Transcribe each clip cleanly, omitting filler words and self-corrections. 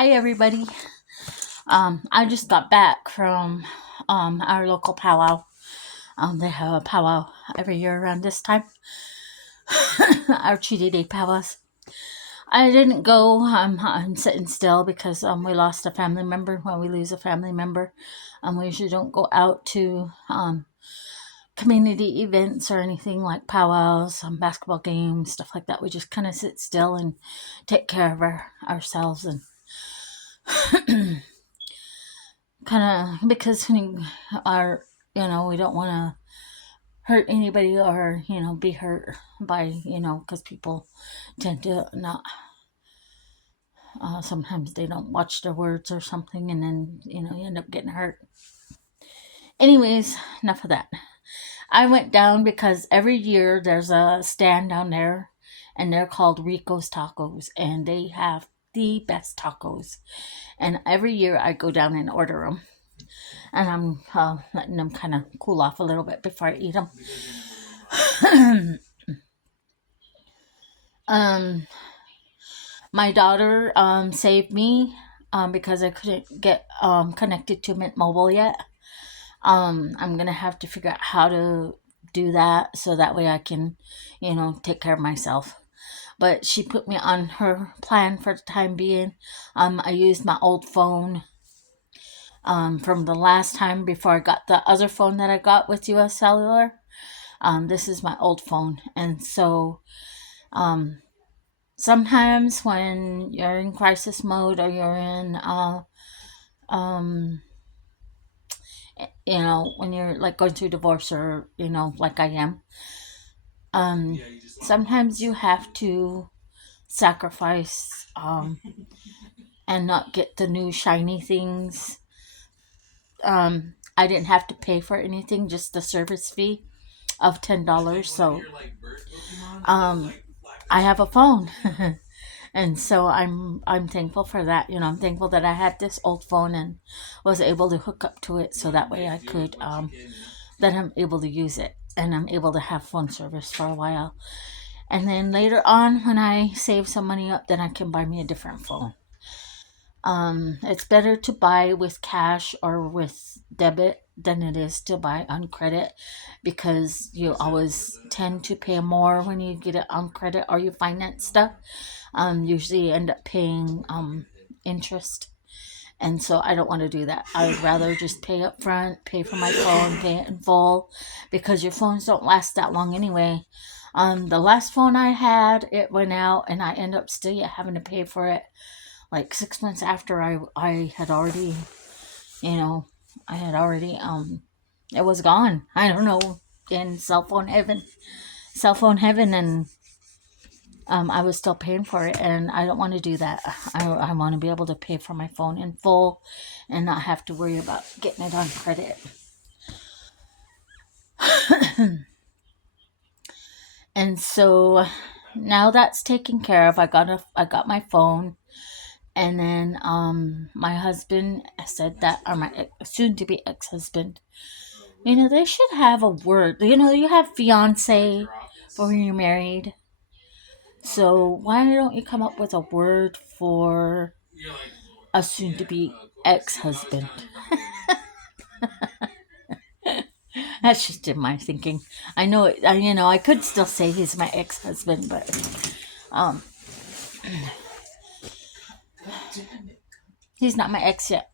Hi, everybody. I just got back from our local powwow. They have a powwow every year around this time. Our Cheetah Day powwows. I didn't go. I'm sitting still because we lost a family member. When we lose a family member, we usually don't go out to community events or anything like powwows, basketball games, stuff like that. We just kind of sit still and take care of ourselves and kind of because we are, we don't want to hurt anybody or be hurt by because people tend to not sometimes they don't watch their words or something, and then you end up getting hurt. Anyways, enough of that. I went down because every year there's a stand down there, and they're called Rico's Tacos, and they have the best tacos. And every year I go down and order them, and I'm letting them kind of cool off a little bit before I eat them. My daughter saved me because I couldn't get connected to Mint Mobile yet. I'm gonna have to figure out how to do that so that way I can, take care of myself. But she put me on her plan for the time being. I used my old phone from the last time before I got the other phone that I got with US Cellular. This is my old phone, and so sometimes when you're in crisis mode or you're in um when you're like going through divorce or like I am, sometimes you have to sacrifice and not get the new shiny things. I didn't have to pay for anything, just the service fee of $10. So I have a phone. And so I'm thankful for that. I'm thankful that I had this old phone and was able to hook up to it so that way I could that I'm able to use it and I'm able to have phone service for a while. And then later on, when I save some money up, then I can buy me a different phone. It's better to buy with cash or with debit than it is to buy on credit, because you always tend to pay more when you get it on credit or you finance stuff. Usually you end up paying interest, and so I don't want to do that. I would rather just pay up front, pay for my phone, pay it in full, because your phones don't last that long anyway. The last phone I had, it went out and I ended up still having to pay for it like 6 months after I had already, I had already, it was gone. I don't know, in cell phone heaven, and I was still paying for it, and I don't want to do that. I want to be able to pay for my phone in full and not have to worry about getting it on credit. And so now that's taken care of. I got my phone, and then my husband said that, or my soon to be ex-husband, they should have a word. You have fiance for when you're married. So why don't you come up with a word for a soon to be ex-husband? That's just in my thinking. I know it. I could still say he's my ex-husband, but um, he's not my ex yet.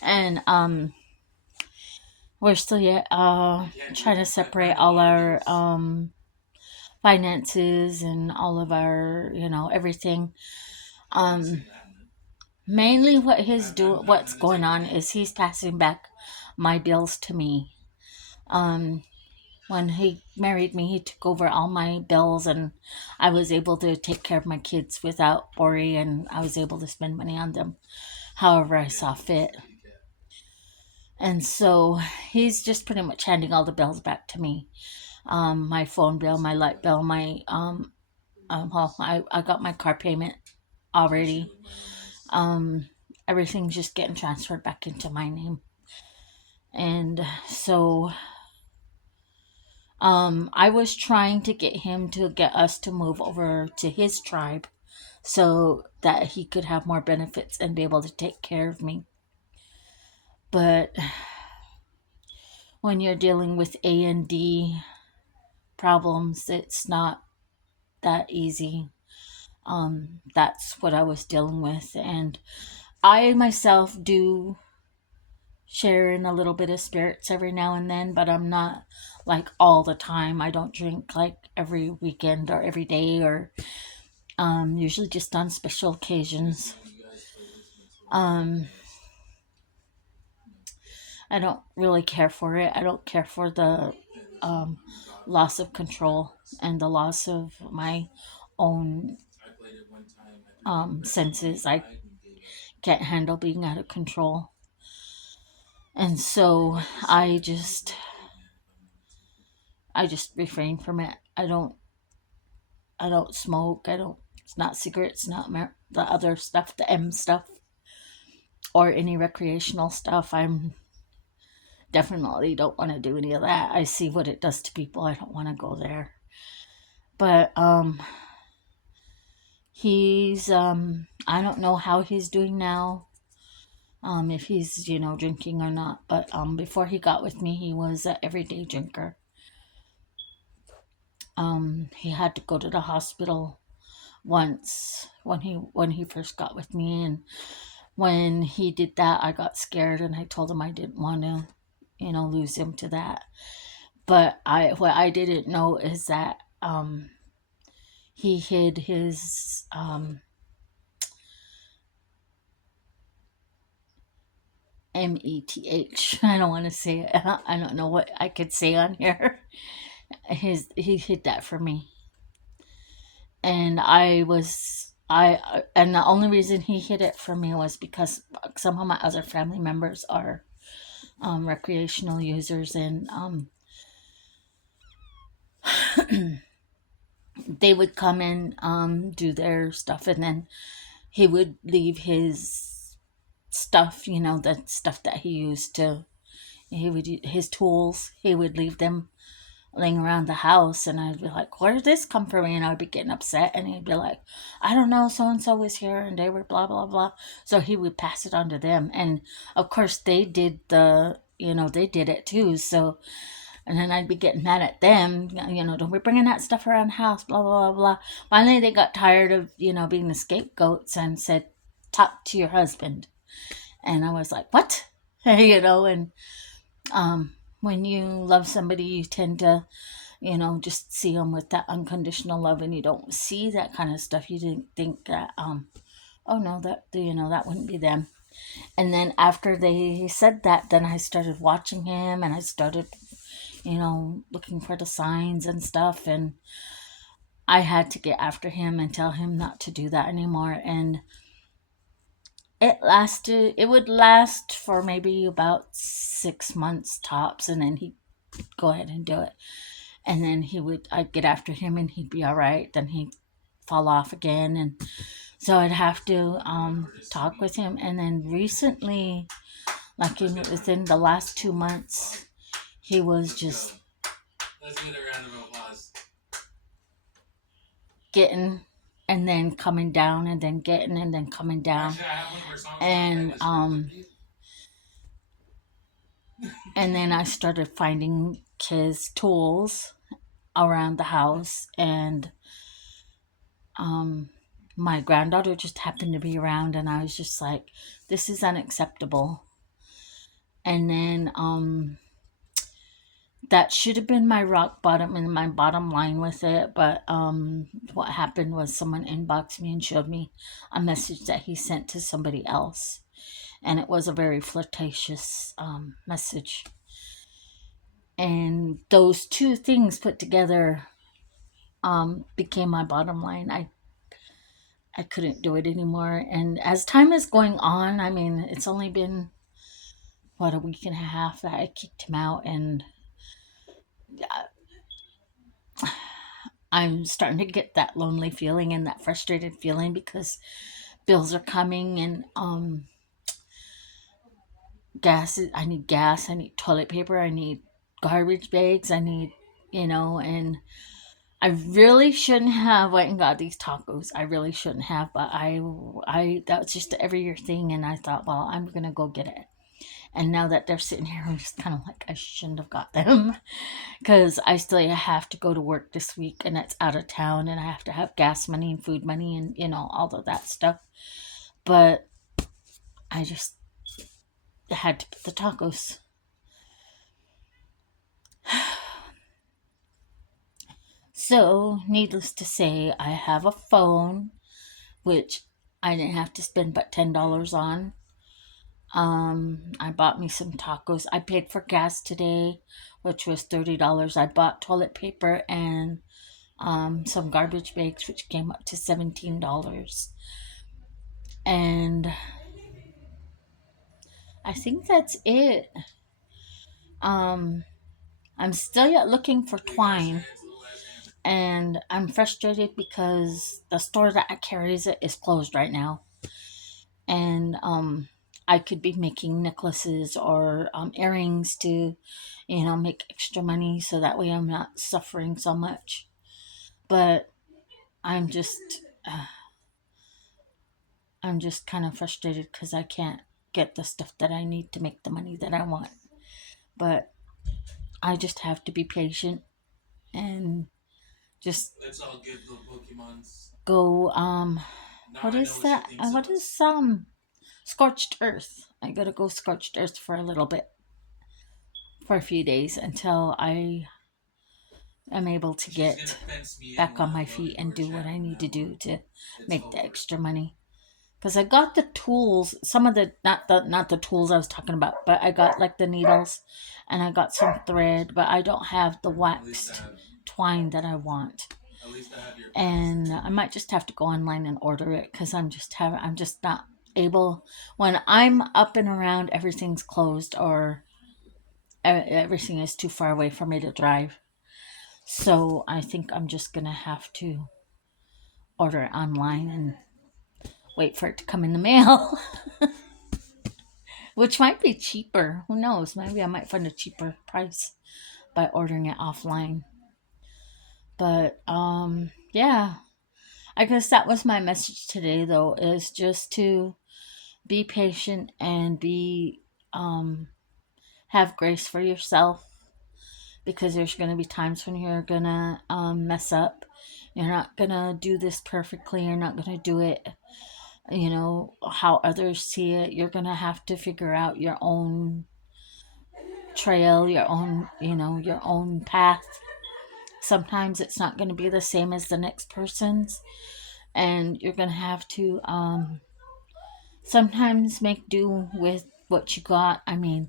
And we're still yet trying to separate all our finances and all of our everything. Mainly what's going on is he's passing back my bills to me. When he married me, he took over all my bills, and I was able to take care of my kids without worry, and I was able to spend money on them however I saw fit. And so he's just pretty much handing all the bills back to me. My phone bill, my light bill, my well, I got my car payment already. Everything's just getting transferred back into my name. And so I was trying to get him to get us to move over to his tribe so that he could have more benefits and be able to take care of me. But when you're dealing with A and D problems, it's not that easy. That's what I was dealing with. And I myself do share in a little bit of spirits every now and then, but I'm not like all the time. I don't drink like every weekend or every day, or usually just on special occasions. Um, I don't really care for it. I don't care for the um, loss of control and the loss of my own senses. I can't handle being out of control. And so I just refrain from it. I don't smoke. I don't. It's not cigarettes, not the other stuff, the M stuff, or any recreational stuff. I'm definitely don't want to do any of that. I see what it does to people. I don't want to go there. But he's I don't know how he's doing now. If he's drinking or not. But before he got with me, he was an everyday drinker. He had to go to the hospital once when he first got with me, and when he did that, I got scared and I told him I didn't want to lose him to that. But what I didn't know is that he hid his METH. I don't want to say it. I don't know what I could say on here. He hid that from me, and and the only reason he hid it from me was because some of my other family members are recreational users, and they would come and do their stuff, and then he would leave his stuff, the stuff that he used to, his tools, he would leave them laying around the house, and I'd be like, where did this come from? And I'd be getting upset, and he'd be like, I don't know, so and so was here and they were blah blah blah. So he would pass it on to them, and of course they did they did it too. So, and then I'd be getting mad at them, don't be bringing that stuff around the house, blah blah blah blah. Finally they got tired of being the scapegoats and said, talk to your husband. And I was like, what? And when you love somebody, you tend to just see them with that unconditional love, and you don't see that kind of stuff. You didn't think that oh no, that that wouldn't be them. And then after they said that, then I started watching him, and I started looking for the signs and stuff, and I had to get after him and tell him not to do that anymore. And it would last for maybe about 6 months tops, and then he'd go ahead and do it. And then I'd get after him and he'd be all right. Then he'd fall off again. And so I'd have to talk with him. And then recently, like within the last 2 months, he was just getting and then coming down, and then getting and then coming down. And and then I started finding his tools around the house, and my granddaughter just happened to be around, and I was just like, this is unacceptable. And then that should have been my rock bottom and my bottom line with it. But what happened was someone inboxed me and showed me a message that he sent to somebody else, and it was a very flirtatious message. And those two things put together became my bottom line. I couldn't do it anymore. And as time is going on, I mean, it's only been a week and a half that I kicked him out, and I'm starting to get that lonely feeling and that frustrated feeling because bills are coming, and I need gas, I need toilet paper, I need garbage bags, I need and I really shouldn't have went and got these tacos. I really shouldn't have, but I that was just an every year thing, and I thought, well, I'm gonna go get it. And now that they're sitting here, I'm just kind of like, I shouldn't have got them because I still have to go to work this week, and it's out of town, and I have to have gas money and food money, and all of that stuff. But I just had to get the tacos. So, needless to say, I have a phone, which I didn't have to spend but $10 on. I bought me some tacos. I paid for gas today, which was $30. I bought toilet paper and some garbage bags, which came up to $17. And I think that's it. Um, I'm still yet looking for twine, and I'm frustrated because the store that carries it is closed right now. And I could be making necklaces or earrings to, make extra money so that way I'm not suffering so much. But I'm just, uh, I'm just kind of frustrated because I can't get the stuff that I need to make the money that I want. But I just have to be patient and just go. What is that? What is scorched earth? I gotta go scorched earth for a little bit, for a few days until I am able to get back on my feet and do what I need to do to make the extra money. Because I got the tools, some of the not the tools I was talking about, but I got like the needles, and I got some thread, but I don't have the waxed twine that I want. And I might just have to go online and order it because I'm just not able. When I'm up and around, everything's closed, or everything is too far away for me to drive. So I think I'm just gonna have to order it online and wait for it to come in the mail, which might be cheaper. Who knows? Maybe I might find a cheaper price by ordering it offline. But yeah, I guess that was my message today, though, is just to be patient and be have grace for yourself, because there's going to be times when you're going to mess up. You're not going to do this perfectly. You're not going to do it, how others see it. You're going to have to figure out your own trail, your own path. Sometimes it's not going to be the same as the next person's, and you're going to have to sometimes make do with what you got. I mean,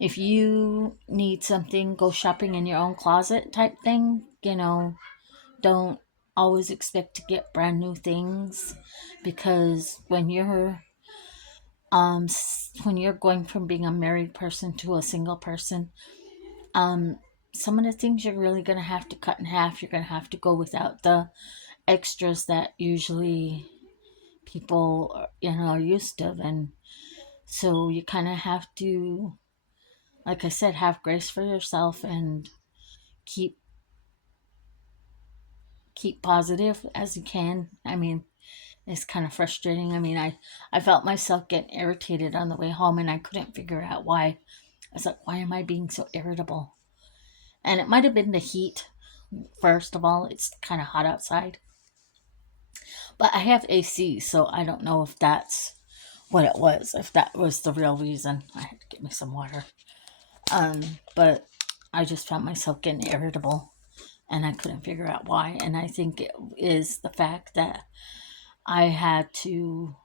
if you need something, go shopping in your own closet type thing. Don't always expect to get brand new things, because when you're going from being a married person to a single person, um some of the things you're really going to have to cut in half. You're going to have to go without the extras that usually people are used to. And so you kind of have to, like I said, have grace for yourself and keep keep positive as you can. I mean, it's kind of frustrating. I mean, I felt myself getting irritated on the way home, and I couldn't figure out why. I was like, why am I being so irritable? And it might have been the heat. First of all, it's kind of hot outside, but I have AC, so I don't know if that's what it was, if that was the real reason. I had to get me some water. But I just found myself getting irritable, and I couldn't figure out why. And I think it is the fact that I had to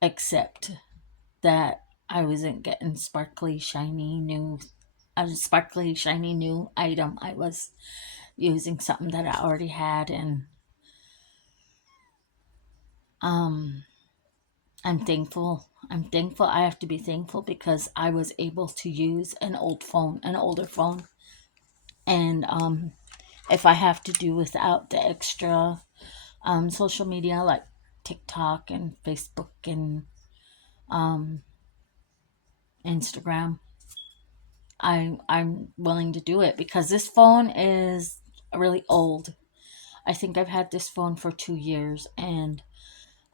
accept that I wasn't getting a sparkly, shiny new item. I was using something that I already had, and um, I'm thankful. I'm thankful. I have to be thankful because I was able to use an older phone, and if I have to do without the extra social media like TikTok and Facebook and um, Instagram, I'm willing to do it because this phone is really old. I think I've had this phone for 2 years, and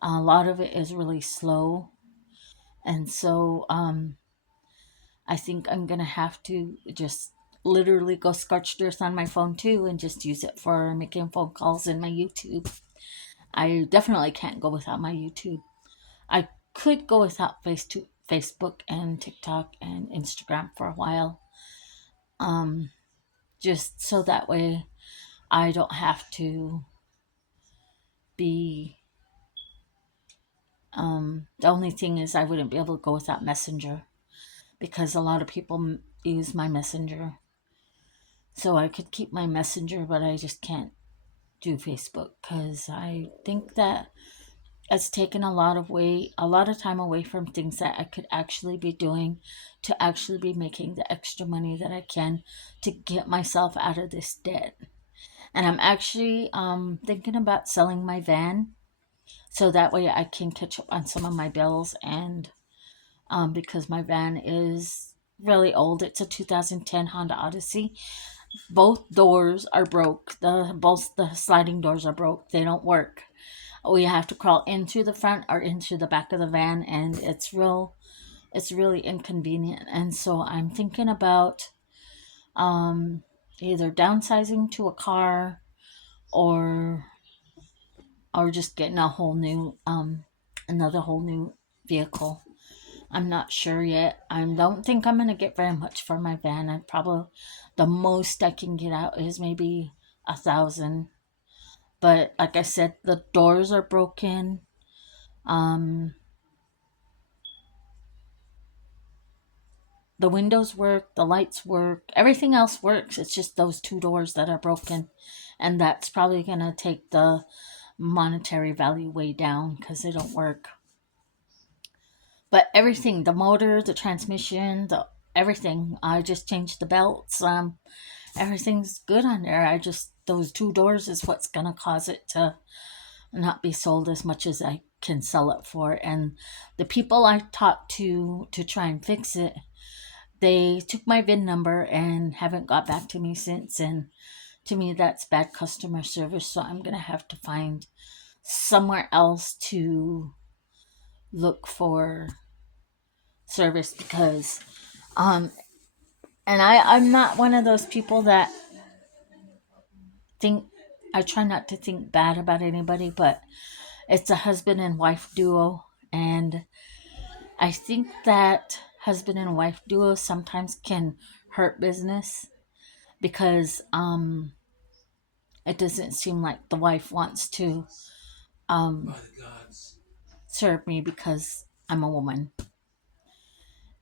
a lot of it is really slow. And so I think I'm gonna have to just literally go scorched earth on my phone too and just use it for making phone calls and my YouTube. I definitely can't go without my YouTube. I could go without Facebook and TikTok and Instagram for a while. Um, just so that way I don't have to be. The only thing is, I wouldn't be able to go without Messenger because a lot of people use my Messenger. So I could keep my Messenger, but I just can't do Facebook because I think that it's taken a lot of time away from things that I could actually be doing to actually be making the extra money that I can to get myself out of this debt. And I'm actually thinking about selling my van so that way I can catch up on some of my bills. And because my van is really old, it's a 2010 Honda Odyssey. Both doors are broke. Both the sliding doors are broke. They don't work. We have to crawl into the front or into the back of the van, and it's really inconvenient. And so I'm thinking about um either downsizing to a car or just getting a whole new another whole new vehicle. I'm not sure yet. I don't think I'm gonna get very much for my van. I probably the most I can get out is maybe 1,000. But like I said, the doors are broken. Um, the windows work, the lights work, everything else works. It's just those two doors that are broken, and that's probably gonna take the monetary value way down because they don't work. But everything, the motor, the transmission, the everything, I just changed the belts. Everything's good on there. I just those two doors is what's gonna cause it to not be sold as much as I can sell it for. And the people I talked to try and fix it, they took my VIN number and haven't got back to me since. And to me, that's bad customer service. So I'm gonna have to find somewhere else to look for service because um and I'm not one of those people that think I try not to think bad about anybody, but it's a husband and wife duo, and I think that husband and wife duo sometimes can hurt business because it doesn't seem like the wife wants to um serve me because I'm a woman.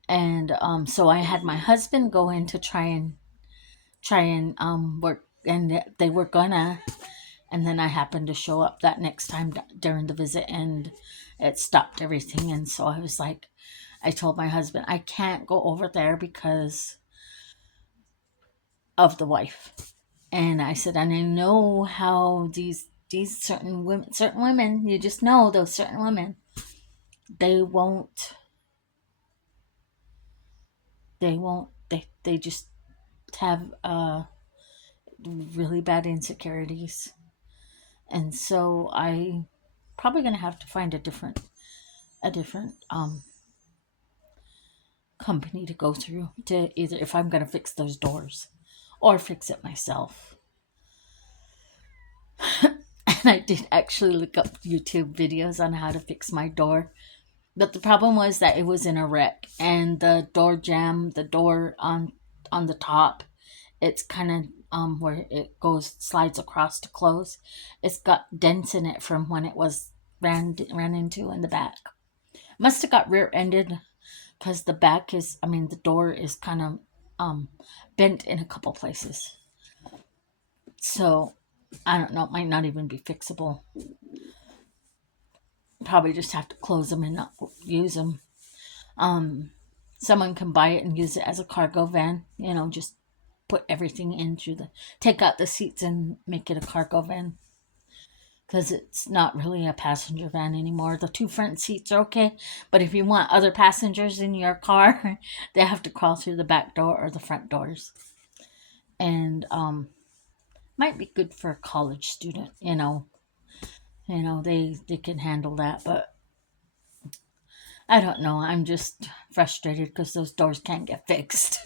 And so I had my husband go in to try and work, and they were gonna, and then I happened to show up that next time during the visit, and it stopped everything. And so I was like, I told my husband I can't go over there because of the wife. And I said, and I know how these certain women, you just know those certain women, they won't they just have really bad insecurities. And so I probably gonna have to find a different company to go through to either if I'm gonna fix those doors or fix it myself. And I did actually look up YouTube videos on how to fix my door. But the problem was that it was in a wreck and the door jamb, the door on the top, it's kind of where it goes slides across to close. It's got dents in it from when it was ran into in the back. Must have got rear-ended because the back is, I mean, the door is kind of bent in a couple places. So I don't know. It might not even be fixable. Probably just have to close them and not use them. Um, Someone can buy it and use it as a cargo van. Just put everything in through take out the seats and make it a cargo van because it's not really a passenger van anymore. The two front seats are okay, but if you want other passengers in your car, they have to crawl through the back door or the front doors. And Might be good for a college student, they can handle that, but I don't know. I'm just frustrated because those doors can't get fixed.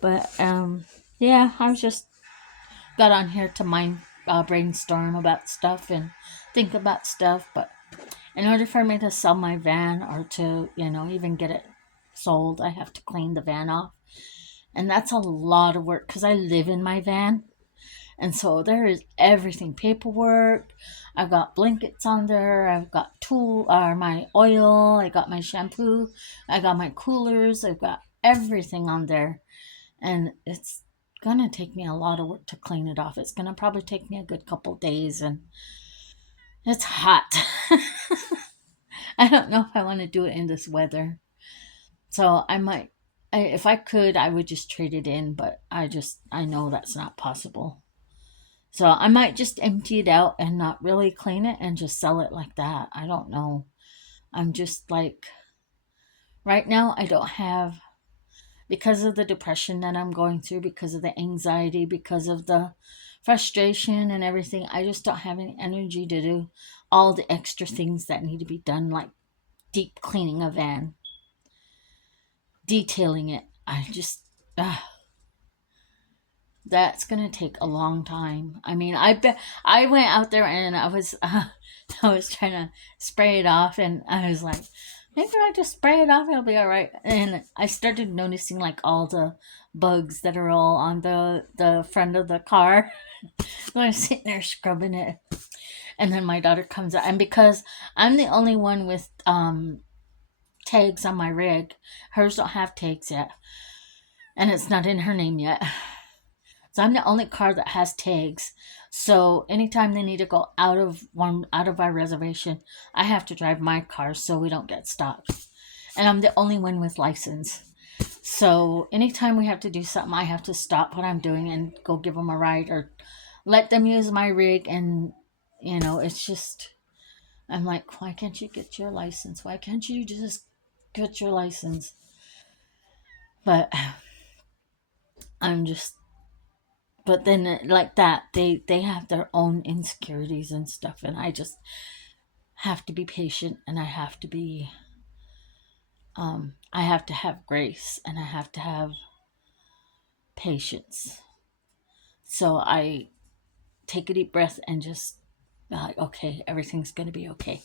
But yeah, I was just got on here to brainstorm about stuff and think about stuff. But in order for me to sell my van or to even get it sold, I have to clean the van off, and that's a lot of work because I live in my van. And so there is everything paperwork. I've got blankets on there. I've got my oil. I got my shampoo. I got my coolers. I've got everything on there. And it's going to take me a lot of work to clean it off. It's going to probably take me a good couple days. And it's hot. I don't know if I want to do it in this weather. So if I could, I would just trade it in. But I know that's not possible. So I might just empty it out and not really clean it and just sell it like that. I don't know. I'm just like, right now, I don't have, because of the depression that I'm going through, because of the anxiety, because of the frustration and everything, I just don't have any energy to do all the extra things that need to be done, like deep cleaning a van, detailing it. That's gonna take a long time. I mean, I bet I went out there and I was trying to spray it off, and I was like, maybe I just spray it off, it'll be all right. And I started noticing like all the bugs that are all on the front of the car. So I was sitting there scrubbing it, and then my daughter comes out, and because I'm the only one with tags on my rig, hers don't have tags yet, and it's not in her name yet. So I'm the only car that has tags. So anytime they need to go out of our reservation, I have to drive my car so we don't get stopped. And I'm the only one with license. So anytime we have to do something, I have to stop what I'm doing and go give them a ride or let them use my rig. And it's just, I'm like, why can't you get your license? Why can't you just get your license? But I'm just but then like that they have their own insecurities and stuff, and I just have to be patient, and I have to have grace, and I have to have patience. So I take a deep breath and just okay, everything's gonna be okay,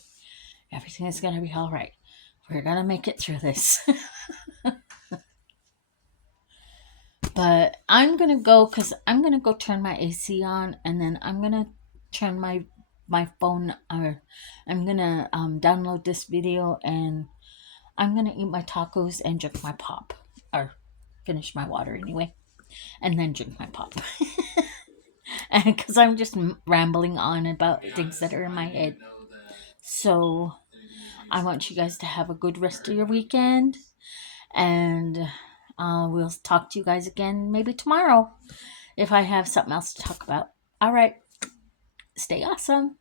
everything is gonna be all right, we're gonna make it through this. But I'm gonna go because I'm gonna go turn my AC on, and then I'm gonna turn my phone, or I'm gonna download this video, and I'm gonna eat my tacos and drink my pop, or finish my water anyway, and then drink my pop. And because I'm just rambling on about things that are in my head. So I want you guys to have a good rest of your weekend, and we'll talk to you guys again maybe tomorrow if I have something else to talk about. All right, stay awesome.